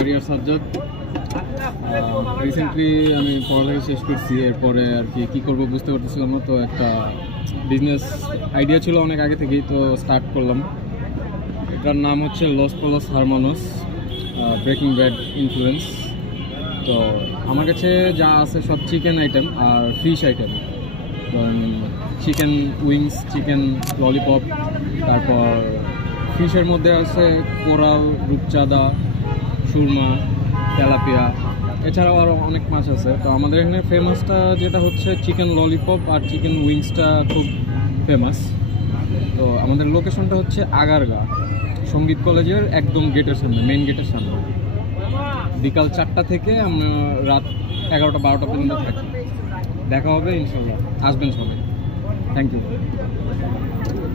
আরিয়ার সাজ্জাদ। রিসেন্টলি আমি পড়ালেখা শেষ করছি, এরপরে আর কি করবো বুঝতে পারতেছিলাম না, তো একটা বিজনেস আইডিয়া ছিল অনেক আগে থেকেই, তো স্টার্ট করলাম। এটার নাম হচ্ছে Los Pollos Hermanos breaking bad influence. তো আমার কাছে যা আছে সব চিকেন আইটেম আর fish item, chicken wings, chicken lollipop, তারপর ফিশের মধ্যে আছে কোরাল, রূপচাঁদা, সুরমা, তেলাপিয়া, এছাড়াও আরও অনেক মাছ আছে। তো আমাদের এখানে ফেমাসটা যেটা হচ্ছে চিকেন ললিপপ আর চিকেন উইংসটা খুব ফেমাস। তো আমাদের লোকেশনটা হচ্ছে আগারগা, সঙ্গীত কলেজের একদম গেটের সামনে, মেইন গেটের সামনে। বিকাল 4টা থেকে আমরা রাত 11টা-12টা পর্যন্ত থাকি। দেখা হবে ইনশাল্লাহ, আসবেন সবাই। Thank you.